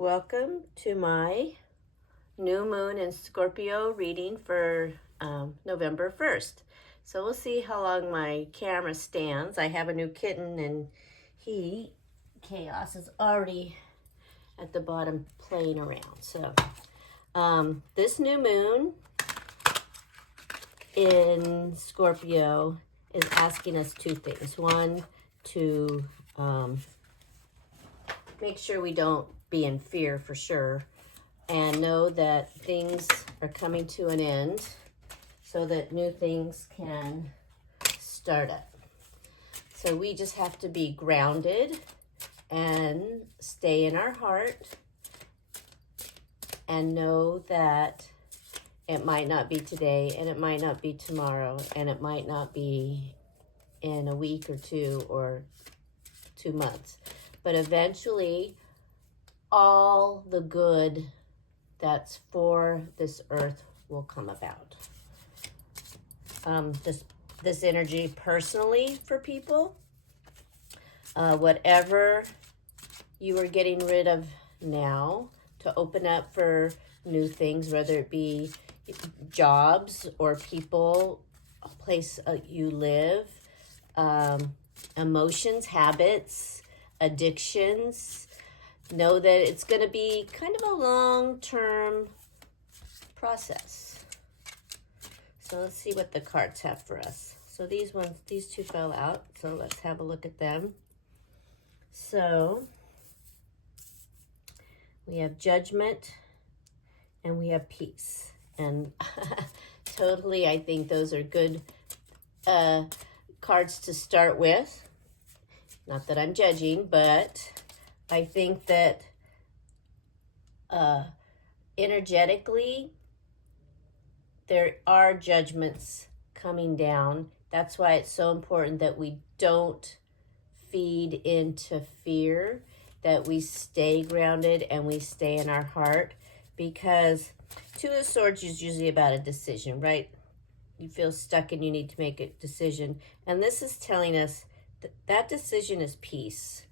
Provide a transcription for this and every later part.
Welcome to my new moon in Scorpio reading for November 1st. So we'll see how long my camera stands. I have a new kitten and Chaos, is already at the bottom playing around. So this new moon in Scorpio is asking us two things. One, to make sure we don't be in fear for sure, and know that things are coming to an end so that new things can start up. So we just have to be grounded and stay in our heart and know that it might not be today, and it might not be tomorrow, and it might not be in a week or 2 or 2 months. But eventually, all the good that's for this earth will come about. This energy personally for people, whatever you are getting rid of now to open up for new things, whether it be jobs or people, a place you live, emotions, habits, addictions. Know that it's going to be kind of a long-term process. So let's see what the cards have for us. So these two fell out. So let's have a look at them. So we have Judgment and we have Peace. And totally, I think those are good cards to start with. Not that I'm judging, but I think that energetically, there are judgments coming down. That's why it's so important that we don't feed into fear, that we stay grounded and we stay in our heart, because Two of Swords is usually about a decision, right? You feel stuck and you need to make a decision. And this is telling us that that decision is peace.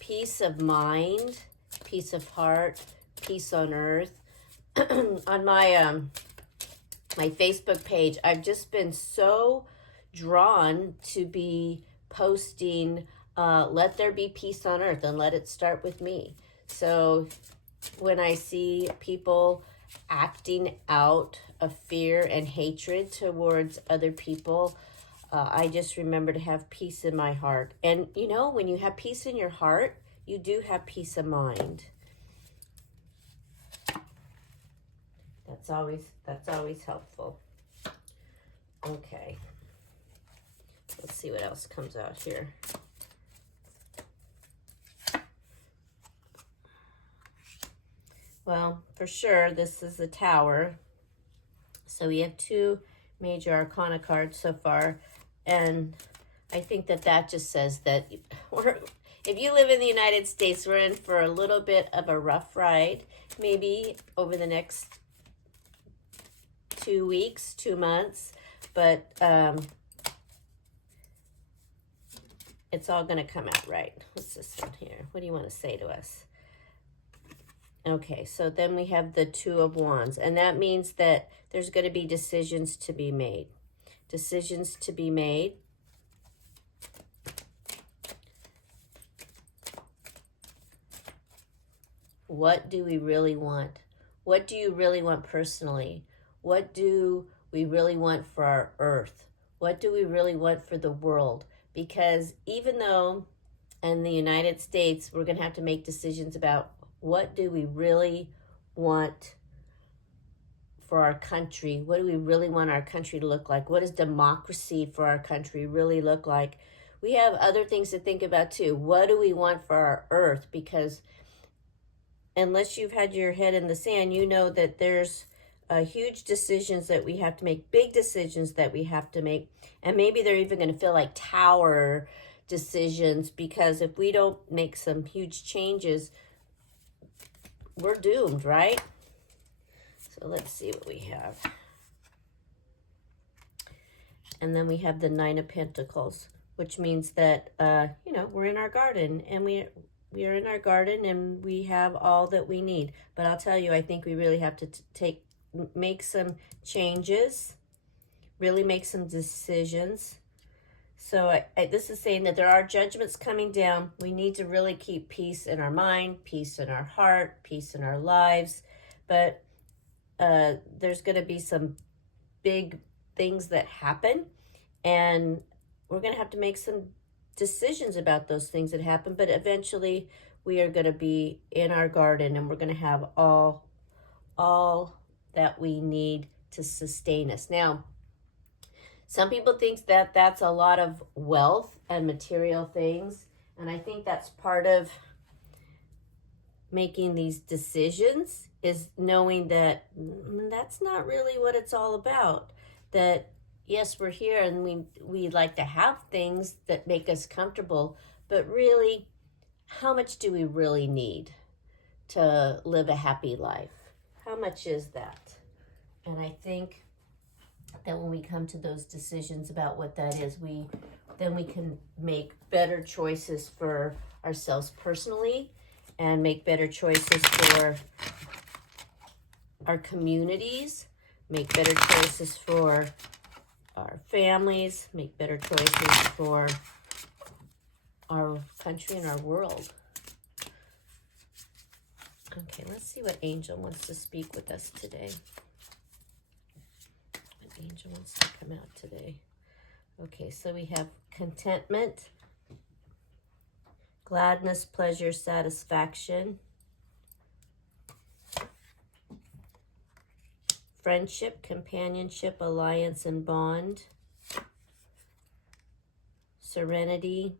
Peace of mind, peace of heart, peace on earth. On my my Facebook page, I've just been so drawn to be posting, let there be peace on earth and let it start with me. So when I see people acting out of fear and hatred towards other people, I just remember to have peace in my heart. And you know, when you have peace in your heart, you do have peace of mind. That's always helpful. Okay. Let's see what else comes out here. Well, for sure, this is the Tower. So we have 2 major arcana cards so far. And I think that just says that if you live in the United States, we're in for a little bit of a rough ride. Maybe over the next 2 weeks, 2 months. But it's all going to come out right. What's this one here? What do you want to say to us? Okay, so then we have the 2 of Wands. And that means that there's going to be decisions to be made. Decisions to be made. What do we really want? What do you really want personally? What do we really want for our earth? What do we really want for the world? Because even though in the United States, we're going to have to make decisions about what do we really want for our country? What do we really want our country to look like? What does democracy for our country really look like? We have other things to think about too. What do we want for our earth? Because unless you've had your head in the sand, you know that there's huge decisions that we have to make, big decisions that we have to make. And maybe they're even going to feel like tower decisions, because if we don't make some huge changes, we're doomed, right? So let's see what we have. And then we have the 9 of Pentacles, which means that, we're in our garden and we are in our garden and we have all that we need. But I'll tell you, I think we really have to make some changes, really make some decisions. So this is saying that there are judgments coming down. We need to really keep peace in our mind, peace in our heart, peace in our lives. But there's going to be some big things that happen, and we're going to have to make some decisions about those things that happen. But eventually we are going to be in our garden, and we're going to have all that we need to sustain us. Now, some people think that that's a lot of wealth and material things, and I think that's part of making these decisions, is knowing that that's not really what it's all about. That yes, we're here and we like to have things that make us comfortable, but really, how much do we really need to live a happy life? How much is that? And I think that when we come to those decisions about what that is, then we can make better choices for ourselves personally, and make better choices for our communities, make better choices for our families, make better choices for our country and our world. Okay, let's see what angel wants to speak with us today. What angel wants to come out today? Okay, so we have contentment, gladness, pleasure, satisfaction, friendship, companionship, alliance, and bond, serenity,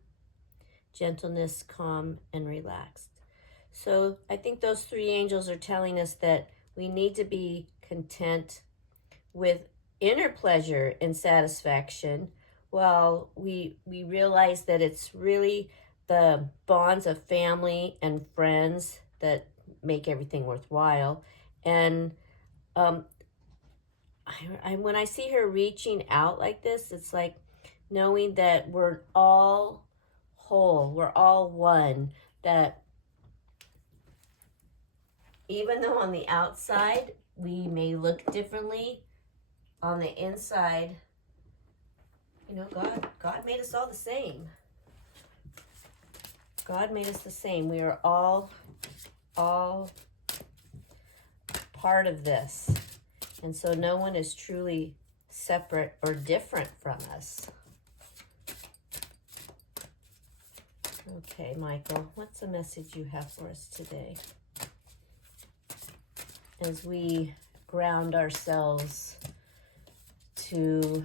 gentleness, calm, and relaxed. So I think those three angels are telling us that we need to be content with inner pleasure and satisfaction, while we realize that it's really the bonds of family and friends that make everything worthwhile. And when I see her reaching out like this, it's like knowing that we're all whole, we're all one, that even though on the outside we may look differently, on the inside, God made us all the same. God made us the same. We are all part of this. And so no one is truly separate or different from us. Okay, Michael, what's the message you have for us today? As we ground ourselves to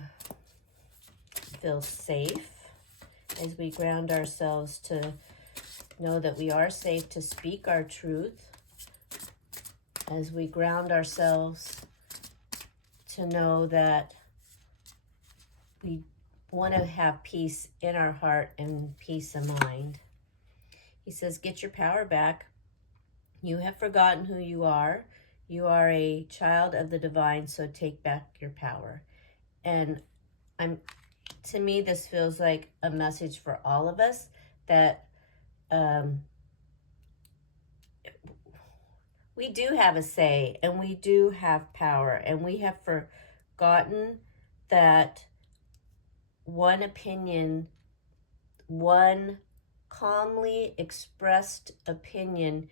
feel safe, as we ground ourselves to know that we are safe to speak our truth, as we ground ourselves to know that we want to have peace in our heart and peace of mind. He says, get your power back. You have forgotten who you are. You are a child of the divine, so take back your power. And to me, this feels like a message for all of us, that we do have a say, and we do have power, and we have forgotten that one opinion, one calmly expressed opinion,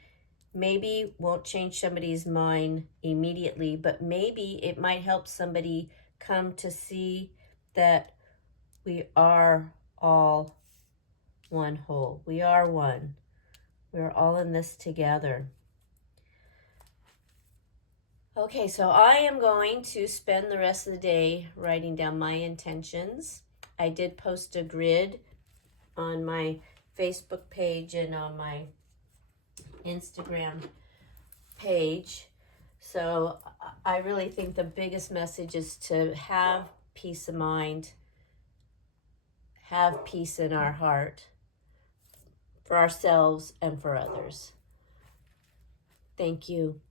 maybe won't change somebody's mind immediately, but maybe it might help somebody come to see that we are all one whole. We are one. We're all in this together. Okay, so I am going to spend the rest of the day writing down my intentions. I did post a grid on my Facebook page and on my Instagram page. So I really think the biggest message is to have peace of mind, have peace in our heart for ourselves and for others. Thank you.